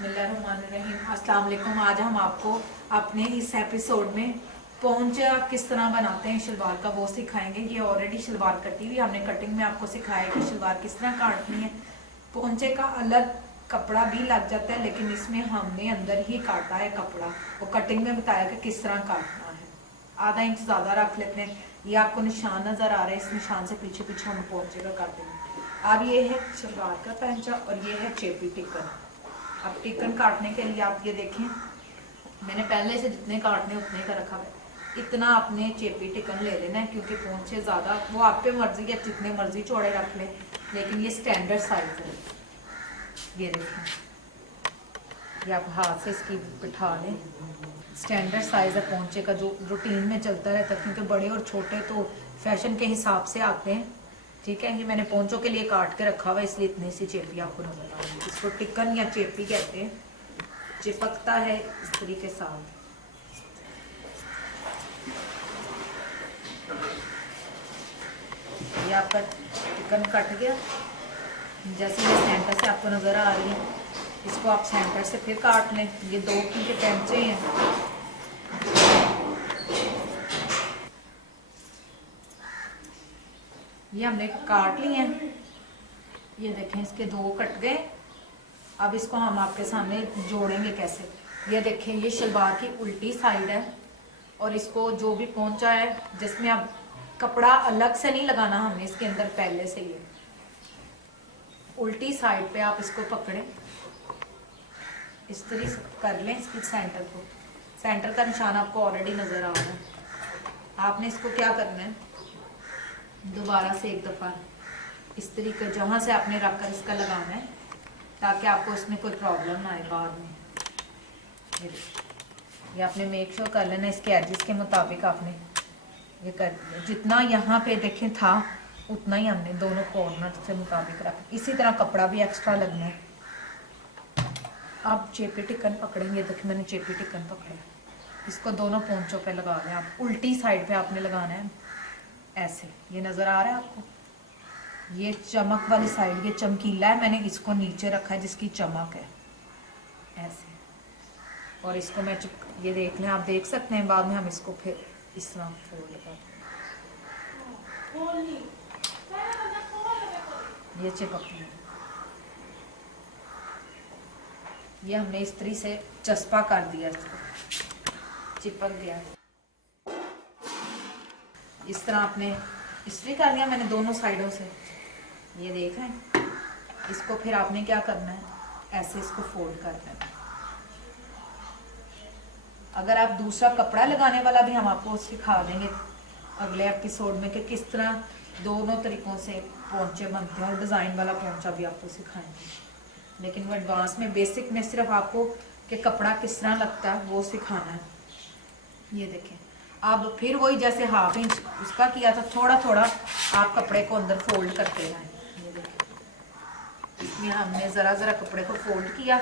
बिस्मिल्लाहिर्रहमानिर्रहीम। अस्सलाम वालेकुम। आज हम आपको अपने इस एपिसोड में पोंचा किस तरह बनाते हैं शलवार का वो सिखाएंगे। ये ऑलरेडी शलवार कटी हुई, हमने कटिंग में आपको सिखाया कि शलवार किस तरह काटनी है। पोंचे का अलग कपड़ा भी लग जाता है, लेकिन इसमें हमने अंदर ही काटा है कपड़ा। वो कटिंग में बताया कि किस तरह काटना है। आधा इंच ज़्यादा रख लेते हैं। ये आपको निशान नज़र आ रहा है, इस निशान से पीछे पीछे हम पोंचे का काटेंगे। अब ये है शलवार का पैंचा और ये है चेपी टिकन। अब टिकन काटने के लिए आप ये देखें, मैंने पहले से जितने काटने उतने का रखा है। इतना आपने चेपी टिकन ले लेना है, क्योंकि पोंछे ज़्यादा वो आप पे मर्जी है, जितने मर्जी चौड़े रख ले, लेकिन ये स्टैंडर्ड साइज है। ये देखें, ये आप हाथ से इसकी बिठा लें। स्टैंडर्ड साइज है पोंचे का, जो रूटीन में चलता रहता है, क्योंकि बड़े और छोटे तो फैशन के हिसाब से आते हैं। ठीक है, ये मैंने पोंचों के लिए काट के रखा हुआ है, इसलिए इतनी सी चेपी आपको नजर आ रही है। इसको टिकन या चेपी कहते हैं। चिपकता है इस तरीके के साथ। ये आपका टिकन कट गया। जैसे ये सेंटर से आपको नजर आ रही है, इसको आप सेंटर से फिर काट लें। ये दो के पैंचे हैं। ये हमने काट लिए हैं। ये देखें, इसके दो कट गए। अब इसको हम आपके सामने जोड़ेंगे कैसे। ये देखें, ये शलवार की उल्टी साइड है, और इसको जो भी पोंचा है जिसमें अब कपड़ा अलग से नहीं लगाना हमने, इसके अंदर पहले से ही है। उल्टी साइड पे आप इसको पकड़ें, इस तरह से कर लें। इसके सेंटर को, सेंटर का निशान आपको ऑलरेडी नजर आ रहा है। आपने इसको क्या करना है, दोबारा से एक दफा इस तरीके जहां से आपने रखकर इसका लगाना है, ताकि आपको इसमें कोई प्रॉब्लम ना आए बाद में। ये आपने मेक श्योर कर लेना, इसके एजेस के मुताबिक आपने ये कर दिया। जितना यहाँ पे देखें था उतना ही हमने दोनों कॉर्नर से मुताबिक रखा। इसी तरह कपड़ा भी एक्स्ट्रा लगना है। अब चेपी टिकन पकड़ेंगे। देखिए, मैंने चेपी टिकन पकड़ा, इसको दोनों पोंचों पे लगा लें। आप उल्टी साइड पे आपने लगाना है ऐसे। ये नजर आ रहा है आपको, ये चमक वाली साइड, ये चमकीला है, मैंने इसको नीचे रखा है जिसकी चमक है ऐसे। और इसको मैं ये देख लें, आप देख सकते हैं। बाद में हम इसको फिर इस तरह फोल्ड करते हैं। ये चिपक गया। ये हमने इस्त्री से चस्पा कर दिया, इसको चिपक गया। इस तरह आपने इस्त्री कर लिया मैंने दोनों साइडों से। ये देख रहे हैं, इसको फिर आपने क्या करना है, ऐसे इसको फोल्ड कर देना। अगर आप दूसरा कपड़ा लगाने वाला भी हम आपको सिखा देंगे अगले एपिसोड में, कि किस तरह दोनों तरीकों से पोंचे बनते हैं, और डिज़ाइन वाला पोंचा भी आपको सिखाएंगे। लेकिन वो एडवांस में, बेसिक में सिर्फ आपको कि कपड़ा किस तरह लगता है वो सिखाना है। ये देखें, अब फिर वही जैसे हाफ इंच उसका किया था, थोड़ा थोड़ा आप कपड़े को अंदर फोल्ड करते रहें। ये देखें, इसमें हमने ज़रा ज़रा कपड़े को फोल्ड किया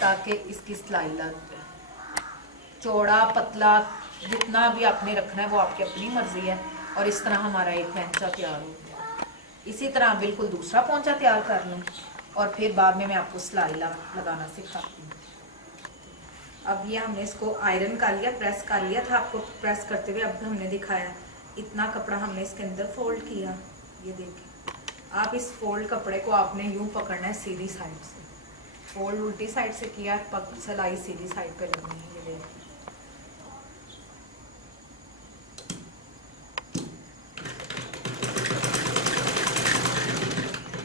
ताकि इसकी सिलाई लग जाए। चौड़ा पतला जितना भी आपने रखना है वो आपकी अपनी मर्जी है। और इस तरह हमारा एक पैंचा तैयार हो गया। इसी तरह बिल्कुल दूसरा पोंचा तैयार कर लें, और फिर बाद में मैं आपको सिलाई लगाना सिखाती हूँ। अब ये हमने इसको आयरन कर लिया, प्रेस कर लिया था आपको प्रेस करते हुए। अब हमने दिखाया इतना कपड़ा हमने इसके अंदर फोल्ड किया। ये देखिए, आप इस फोल्ड कपड़े को आपने यूं पकड़ना है सीधी साइड से। फोल्ड उल्टी साइड से किया, सिलाई सीधी साइड पे लगनी है। ये देखिए,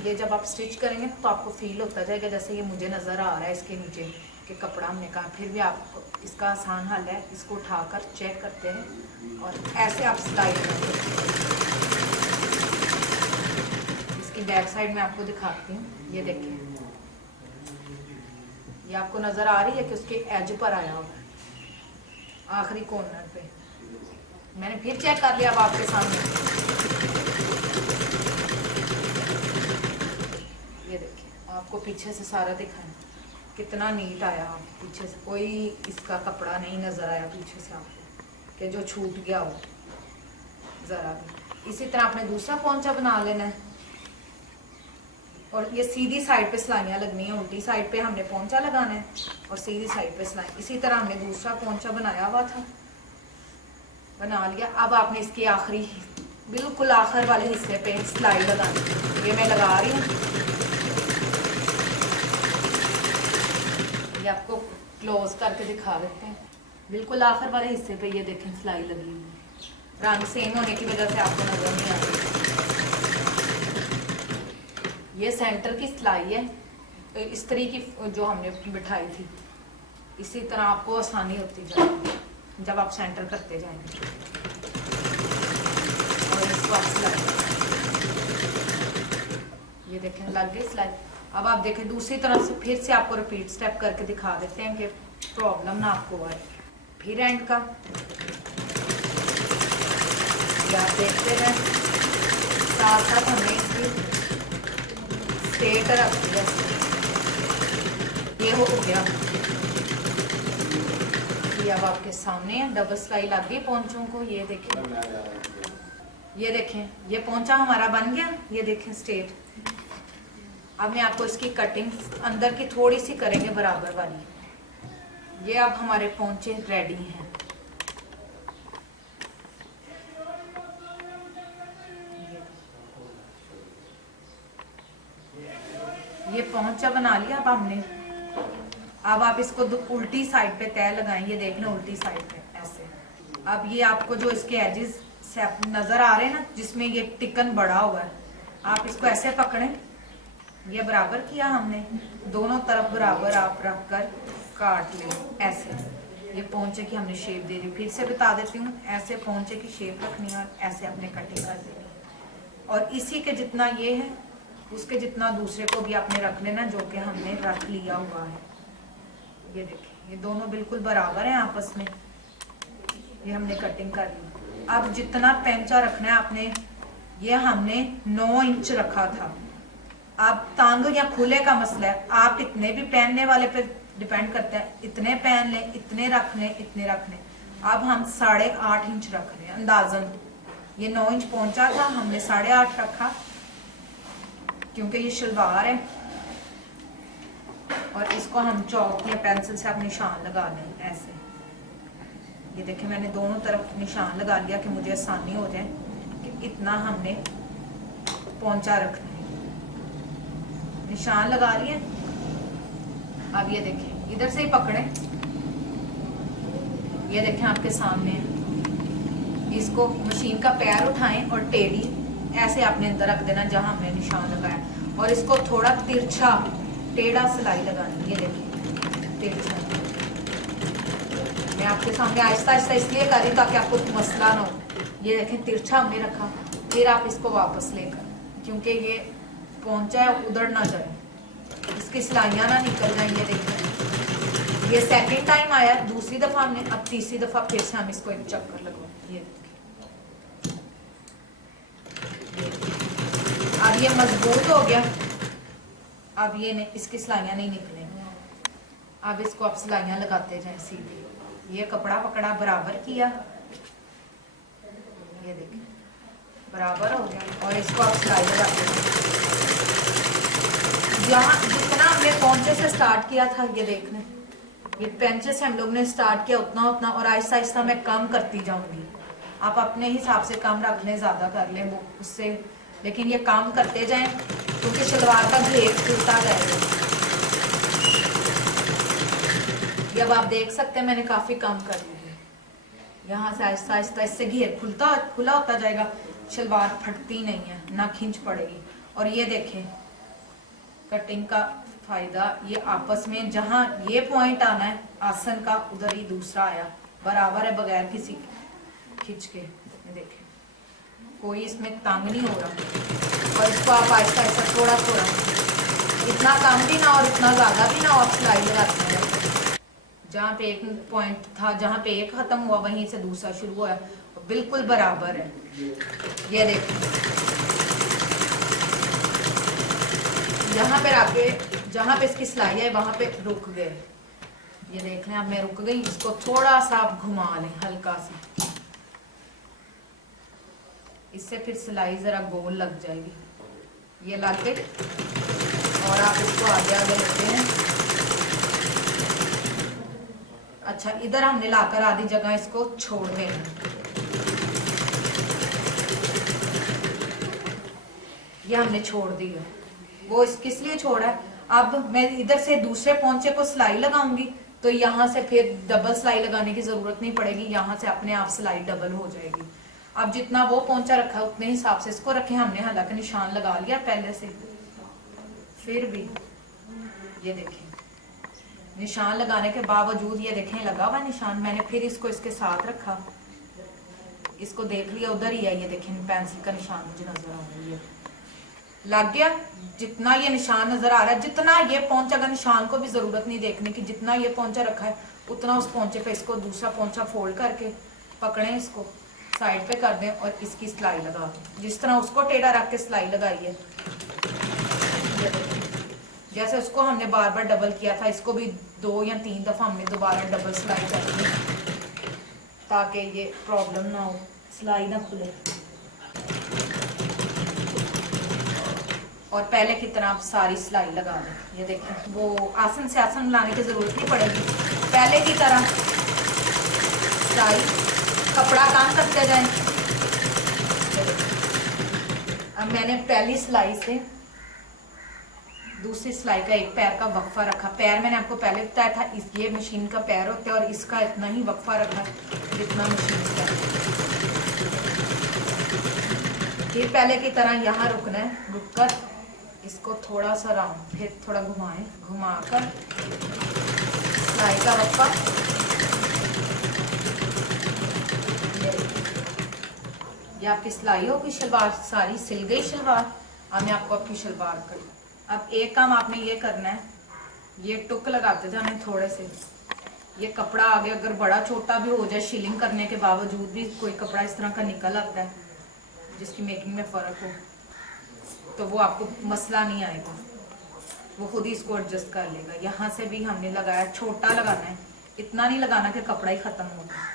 ये जब आप स्टिच करेंगे तो आपको फील होता जाएगा जैसे ये मुझे नज़र आ रहा है इसके नीचे कि कपड़ा हमने कहा। फिर भी आप इसका आसान हल है, इसको उठाकर चेक करते हैं और ऐसे आप सिलाई करते हैं। इसकी बैक साइड में आपको दिखाती हूँ। ये देखिए, ये आपको नज़र आ रही है कि उसके एज पर आया हुआ है आखिरी कॉर्नर पे। मैंने फिर चेक कर लिया अब आपके सामने। ये देखिए, आपको पीछे से सारा दिखाएं कितना नीट आया। पीछे से कोई इसका कपड़ा नहीं नजर आया पीछे से आपको कि जो छूट गया हो जरा भी। इसी तरह आपने दूसरा पोंचा बना लेना है। और ये सीधी साइड पे सिलाइयाँ लगनी है, उल्टी साइड पे हमने पोंचा लगाना है और सीधी साइड पे सिलाई। इसी तरह हमने दूसरा पोंचा बनाया हुआ था, बना लिया। अब आपने इसके आखिरी बिल्कुल आखिर वाले हिस्से पे सिलाई लगानी। ये मैं लगा रही हूँ, ये आपको क्लोज करके दिखा देते हैं। बिल्कुल आखिर वाले हिस्से पे ये देखें सिलाई लगी हुई है। रंग सेम होने की वजह से आपको नजर नहीं आ रही। ये सेंटर की सिलाई है, इस तरह की जो हमने बिठाई थी। इसी तरह आपको आसानी होती जाएगी जब आप सेंटर करते जाएंगे। और इसको आप सिलाई, ये देखें लग गई सिलाई। अब आप देखें दूसरी तरफ से फिर से आपको रिपीट स्टेप करके दिखा देते हैं कि प्रॉब्लम ना आपको आए। फिर एंड का आप देखते हैं, साथ साथ हमने इसकी स्ट्रेट रख दिया। ये हो गया, ये अब आपके सामने है। डबल सिलाई लग गई पोंचों को। ये देखें, ये देखें, ये पोंचा हमारा बन गया। ये देखें स्ट्रेट। अब मैं आपको इसकी कटिंग अंदर की थोड़ी सी करेंगे बराबर वाली। ये अब हमारे पोंचे रेडी हैं। ये पोंचा बना लिया अब हमने। अब आप इसको उल्टी साइड पे तय लगाएं। ये देख लें उल्टी साइड पे ऐसे। अब ये आपको जो इसके एजेस से नजर आ रहे हैं ना, जिसमें ये टिकन बड़ा हुआ है, आप इसको ऐसे पकड़ें। ये बराबर किया हमने, दोनों तरफ बराबर आप रख कर काट लें ऐसे। ये पोंचे की हमने शेप दे दी। फिर से बता देती हूँ, ऐसे पोंचे की शेप रखनी है और ऐसे अपने कटिंग कर देनी है। और इसी के जितना ये है उसके जितना दूसरे को भी आपने रख लेना, जो कि हमने रख लिया हुआ है। ये देखिए, ये दोनों बिल्कुल बराबर हैं आपस में। ये हमने कटिंग कर ली। अब जितना पेंचा रखना है आपने, ये हमने 9 इंच रखा था। अब तंग या खुले का मसला है, आप इतने भी पहनने वाले पे डिपेंड करता है। इतने पहन लें, इतने रख लें, इतने रख लें। अब हम 8.5 इंच रख रहे हैं अंदाजन। ये 9 इंच पहुंचा था, हमने 8.5 रखा क्योंकि ये शलवार है। और इसको हम चौक या पेंसिल से आप निशान लगा लें ऐसे। ये देखें, मैंने दोनों तरफ निशान लगा लिया कि मुझे आसानी हो जाए कि इतना हमने पोंचा रखना है। निशान लगा लिए। अब ये देखें, इधर से ही पकड़े। ये देखें आपके सामने है। इसको मशीन का पैर उठाएं और टेढ़ी ऐसे आपने अंदर रख देना जहां हमने निशान लगाया। और इसको थोड़ा तिरछा टेढ़ा सिलाई लगानी। ये देखिए तिरछा। मैं आपके सामने आहिस्ता आहिस्ता इसलिए कर रही हूँ ताकि आपको मसला ना हो। ये देखें तिरछा हमने रखा। फिर आप इसको वापस लेकर, क्योंकि ये पोंचा है उधर ना जाए, इसकी सिलाइयाँ ना निकल जाए। ये देखिए, ये सेकंड टाइम आया, दूसरी दफा हमने, अब तीसरी दफा फिर से हम इसको एक चक्कर लगवाएं। ये अब ये मजबूत हो गया। अब ये नहीं, इसकी सिलाइयाँ नहीं निकलेंगी। अब इसको आप सिलाइयाँ लगाते जाएं सीधे। ये कपड़ा पकड़ा, बराबर किया, ये देखिए बराबर हो गया। और इसको आप सिलाई लगाते जाएं। जहाँ जितना हमने पोंचे से स्टार्ट किया था, ये देखने, ये पेंचे से हम लोग ने स्टार्ट किया उतना उतना, और आहिस्ता आहिस्ता मैं कम करती जाऊंगी। आप अपने हिसाब से कम रख लें, ज्यादा कर लें वो उससे, लेकिन ये काम करते जाएं क्योंकि शलवार का घेर खुलता जाएगा। ये अब आप देख सकते हैं मैंने काफी कम कर लिया है। यहाँ से आहिस्ता आहिस्ता इससे घेर खुला होता जाएगा। शलवार फटती नहीं है, ना खिंच पड़ेगी। और ये देखें कटिंग का फायदा, ये आपस में जहां ये पॉइंट आना है आसन का, उधर ही दूसरा आया, बराबर है बगैर किसी खिंच के। देखें कोई इसमें तंग नहीं हो रहा। और इसको आप आहिस्ता आहिस्ता थोड़ा थोड़ा, इतना कम भी ना और इतना ज्यादा भी ना, आप सिलाई लगाते हैं। जहाँ पे एक पॉइंट था, जहाँ पे एक खत्म हुआ वहीं से दूसरा शुरू हुआ, बिल्कुल बराबर है। ये देखिए, यहाँ पे आके जहाँ पे इसकी सिलाई है वहां पे रुक गए। ये देख लें, अब मैं रुक गई। इसको थोड़ा सा आप घुमा लें हल्का सा, इससे फिर सिलाई जरा गोल लग जाएगी। ये लग गई। और आप इसको आगे आगे लेते हैं। अच्छा, इधर हमने लाकर आधी जगह इसको छोड़ देना। ये हमने छोड़ दी है। वो इस किस लिए छोड़ा है, अब मैं इधर से दूसरे पोंचे को सिलाई लगाऊंगी तो यहाँ से फिर डबल सिलाई लगाने की जरूरत नहीं पड़ेगी, यहाँ से अपने आप सिलाई डबल हो जाएगी। अब जितना वो पोंचा रखा है उतने हिसाब से इसको रखें। हमने हालांकि निशान लगा लिया पहले से, फिर भी ये देखें निशान लगाने के बावजूद ये देखें लगा हुआ निशान। मैंने फिर इसको इसके साथ रखा, इसको देख लिया उधर ही है, ये देखें पेंसिल का निशान मुझे नजर आ रही है, लग गया। जितना ये निशान नजर आ रहा है, जितना ये पोंचा का निशान को भी जरूरत नहीं देखने की, जितना ये पोंचा रखा है उतना उस पोंचे पे इसको दूसरा पोंचा फोल्ड करके पकड़े, इसको साइड पे कर दें और इसकी सिलाई लगा दें। जिस तरह उसको टेढ़ा रख के सिलाई लगाई है, जैसे उसको हमने बार बार डबल किया था, इसको भी 2 या 3 दफा हमने दोबारा डबल सिलाई करनी है ताकि ये प्रॉब्लम ना हो, सिलाई ना खुले। और पहले की तरह आप सारी सिलाई लगा दें। ये देखें वो आसन से आसन लाने की जरूरत नहीं पड़ेगी, पहले की तरह सिलाई कपड़ा काम करते जाएं। अब मैंने पहली सिलाई से दूसरी सिलाई का एक पैर का वक्फा रखा। पैर मैंने आपको पहले बताया था, ये मशीन का पैर होता है और इसका इतना ही वक्फा रखा जितना मशीन का। ये पहले की तरह यहाँ रुकना है, रुककर इसको थोड़ा सा राउंड, फिर थोड़ा घुमाएं, घुमाकर सिलाई का वक्फा। ये आपकी सिलाई होगी, शलवार सारी सिल गई शलवार। अब मैं आपको आपकी शलवार कर, अब एक काम आपने ये करना है, ये टुक लगाते जाने थोड़े से। ये कपड़ा आगे अगर बड़ा छोटा भी हो जाए, शिलिंग करने के बावजूद भी कोई कपड़ा इस तरह का निकल आता है जिसकी मेकिंग में फर्क हो, तो वो आपको मसला नहीं आएगा, वो खुद ही इसको एडजस्ट कर लेगा। यहाँ से भी हमने लगाया, छोटा लगाना है, इतना नहीं लगाना कि कपड़ा ही खत्म हो जाए।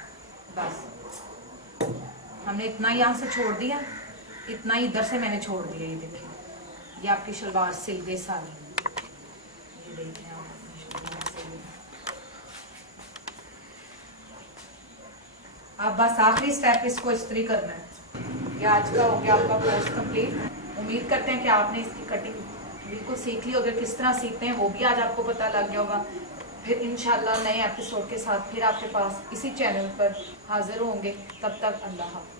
बस हमने इतना यहाँ से छोड़ दिया, इतना ही इधर से मैंने छोड़ दिया। ये देखिए ये आपकी शलवार सिल गई सारी। ये देखिए आप शलवार सिल गई। अब बस आखिरी स्टेप इसको इस्त्री करना है। ये आज का हो गया आपका कोर्स कंप्लीट। उम्मीद करते हैं कि आपने इसकी कटिंग बिल्कुल सीख ली होगी, किस तरह सीखते हैं वो भी आज आपको पता लग गया होगा। फिर इंशाल्लाह नए एपिसोड के साथ फिर आपके पास इसी चैनल पर हाजिर होंगे। तब तक अल्लाह हाफ़िज़।